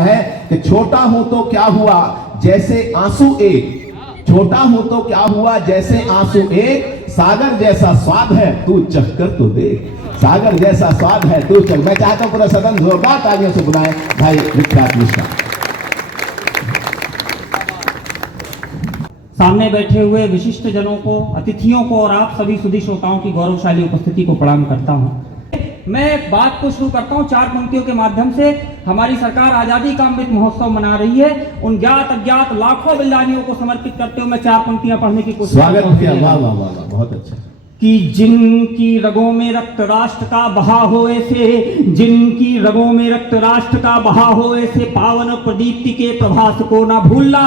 है कि छोटा हूं तो क्या हुआ जैसे आंसू एक, छोटा हूं तो क्या हुआ जैसे आंसू एक, सागर जैसा स्वाद है तू चखकर तो देख, सागर जैसा स्वाद है तू चल। मैं चाहता हूं पूरा सदन जोरदार तालियों से बुलाए भाई विख्यात मिश्रा। सामने बैठे हुए विशिष्ट जनों को, अतिथियों को और आप सभी सुधी श्रोताओं की गौरवशाली उपस्थिति को प्रणाम करता हूं। मैं बात को शुरू करता हूं चार पंक्तियों के माध्यम से। हमारी सरकार आजादी का अमृत महोत्सव मना रही है। उन ज्ञात अज्ञात लाखों बलिदानियों को समर्पित करते हुए मैं चार पंक्तियां पढ़ने की कोशिश स्वागत किया। वाह वाह वाह, बहुत अच्छा। कि जिनकी रगों में रक्त राष्ट्र का बहा हो ऐसे, जिनकी रगों में रक्त राष्ट्र का बहा हो ऐसे, पावन प्रदीप्ति के प्रभास को ना भूलना,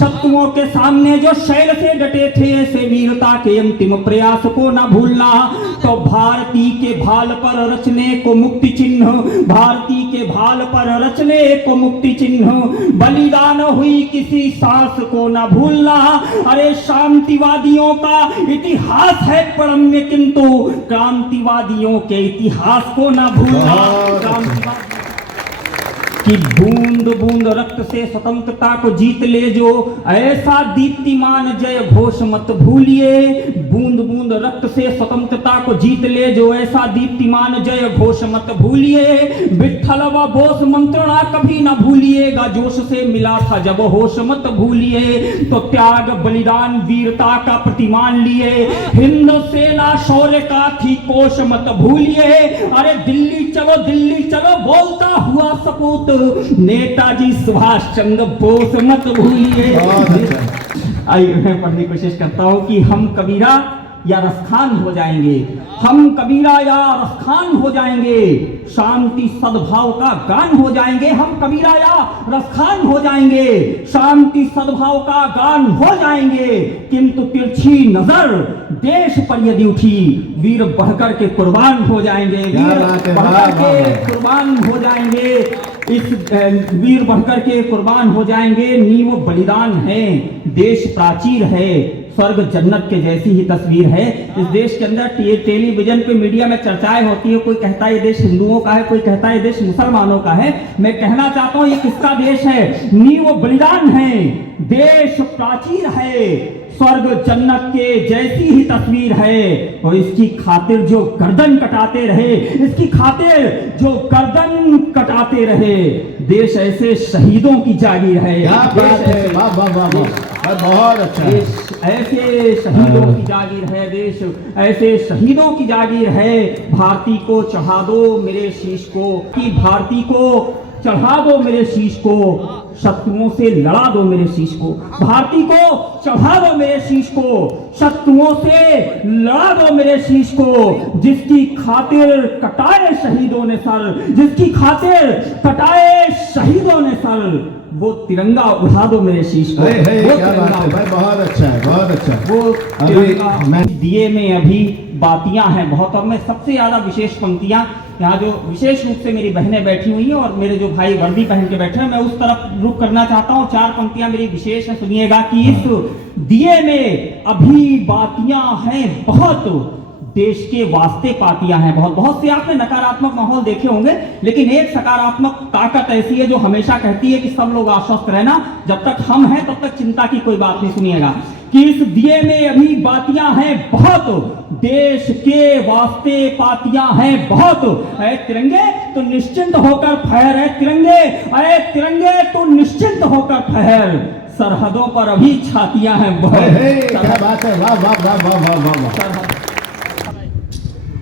शत्रुओं के सामने जो शैल से डटे थे ऐसे वीरता के अंतिम प्रयास को ना भूलना। तो भारती के भाल पर रचने को मुक्ति चिन्ह, भारती के भाल पर रचने को मुक्ति चिन्ह, बलिदान हुई किसी सांस को ना भूलना। अरे शांतिवादियों का इतिहास है में किंतु क्रांतिवादियों के इतिहास को ना भूलना। कि बूंद बूंद रक्त से स्वतंत्रता को जीत ले जो, ऐसा दीप्तिमान जय घोष मत भूलिए। बूंद बूंद रक्त से स्वतंत्रता को जीत ले जो, ऐसा दीप्तिमान जय घोष मत भूलिए। विठ्ठल व बोस मंत्रणा कभी ना भूलिएगा, जोश से मिला था जब होश मत भूलिए। तो त्याग बलिदान वीरता का प्रतिमान लिए, हिंद सेना शौर्य का थी कोश मत भूलिए। अरे दिल्ली चलो बोलता हुआ सपूत नेताजी सुभाष चंद्र बोस मत भूलिए। आइए मैं पढ़ने की कोशिश करता हूं कि हम कबीरा या रसखान हो जाएंगे, हम कबीरा या रसखान हो जाएंगे, शांति सद्भाव का गान हो जाएंगे। हम कबीरा या रसखान हो जाएंगे, शांति सद्भाव का गान हो जाएंगे। किंतु तिरछी नजर देश पर यदि उठी, वीर बढ़कर के कुर्बान हो जाएंगे, वीर बढ़कर के कुर्बान हो जाएंगे। इस वीर बढ़कर के कुर्बान हो जाएंगे। नीव बलिदान है, देश प्राचीर है, स्वर्ग जन्नत के जैसी ही तस्वीर है। इस देश के अंदर टेलीविजन पे मीडिया में चर्चाएं होती है, कोई कहता है ये देश हिंदुओं का है, कोई कहता है ये देश मुसलमानों का है। मैं कहना चाहता हूं ये किसका देश है? नीव बलिदान है, देश प्राचीर है, स्वर्ग जन्नत के जैसी ही तस्वीर है। और इसकी खातिर जो गर्दन कटाते रहे, इसकी खातिर जो गर्दन कटाते रहे, देश ऐसे शहीदों की जागीर है। बहुत अच्छा। ऐसे शहीदों की जागीर है, देश ऐसे शहीदों की जागीर है। भारती को चढ़ा दो मेरे शीश को, कि भारती को चढ़ा दो मेरे शीश को, शत्रुओं से लड़ा दो मेरे शीश को। भारती को चढ़ा दो मेरे शीश को, शत्रुओं से लड़ा दो मेरे शीश को। जिसकी खातिर कटाए शहीदों ने सर, जिसकी खातिर कटाए शहीदों ने सर, वो तिरंगा उड़ा दो मेरे शीश को। बहुत अच्छा है, बहुत अच्छा। वो तिरंगा दिए में अभी बातियां हैं बहुत। और मैं सबसे ज्यादा विशेष पंक्तियां, यहाँ जो विशेष रूप से मेरी बहनें बैठी हुई हैं और मेरे जो भाई वर्दी पहन के बैठे हैं, मैं उस तरफ रुख करना चाहता हूँ। चार पंक्तियां मेरी विशेष है, सुनिएगा कि इस दिए में अभी बातियां हैं बहुत, देश के वास्ते पातियां हैं बहुत। बहुत से आपने नकारात्मक माहौल देखे होंगे, लेकिन एक सकारात्मक ताकत ऐसी है जो हमेशा कहती है कि सब लोग आश्वस्त रहना, जब तक हम हैं तब तक चिंता की कोई बात नहीं। सुनिएगा कि इस दिए में अभी बातियां हैं बहुत, देश के वास्ते पातियां हैं बहुत। ऐ तिरंगे तो निश्चिंत होकर फहर, है तिरंगे, ऐ तिरंगे तो निश्चिंत होकर फहर, सरहदों पर अभी छातियां हैं बहुत। क्या बात है, वाह वाह वाह वाह वाह वाह।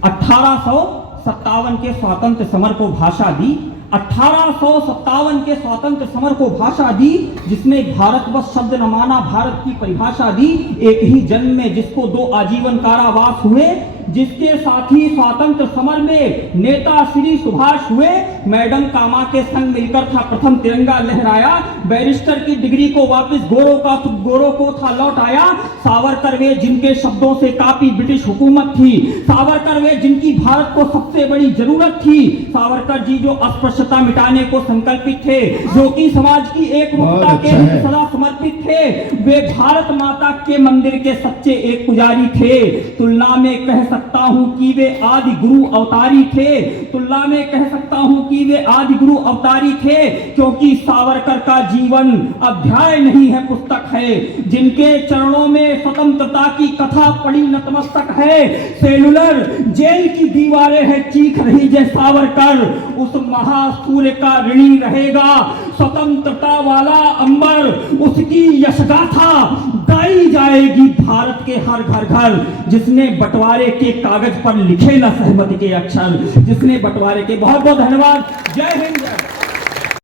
1857 के स्वातंत्र समर को भाषा दी, 1857 के स्वातंत्र समर को भाषा दी, जिसमें भारतवर्ष शब्द न माना, भारत की परिभाषा दी। एक ही जन्म में जिसको 2 आजीवन कारावास हुए, जिसके साथी स्वातंत्र समर में नेता श्री सुभाष हुए। मैडम कामा के संग मिलकर था प्रथम तिरंगा लहराया, बैरिस्टर की डिग्री को वापस गोरों को था लौटाया। सावरकर वे जिनके शब्दों से काफी ब्रिटिश हुकूमत थी, सावरकर वे जिनकी भारत को सबसे बड़ी जरूरत थी। सावरकर जी जो अस्पृश्यता मिटाने को संकल्पित थे, जो कि समाज की एकजुटता के लिए सदा समर्पित थे, वे भारत माता के मंदिर के सच्चे एक पुजारी थे। तुलना में कह सकता हूं कि वे आदि गुरु अवतारी थे, तुलना में कह सकता हूं कि वे आदि गुरु अवतारी थे, क्योंकि सावरकर का जीवन अध्याय नहीं है, पुस्तक है। जिनके चरणों में स्वतंत्रता की कथा पड़ी नतमस्तक है, सेलुलर जेल की दीवारें है चीख रही जय सावरकर, उस महासूर्य का ऋणी रहेगा स्वतंत्रता वाला अंबर, उसकी यशगाथा गाई जाएगी भारत के हर घर घर। जिसने बंटवारे के कागज पर लिखे न सहमति के अक्षर, जिसने बंटवारे के, बहुत बहुत धन्यवाद। जय हिंद।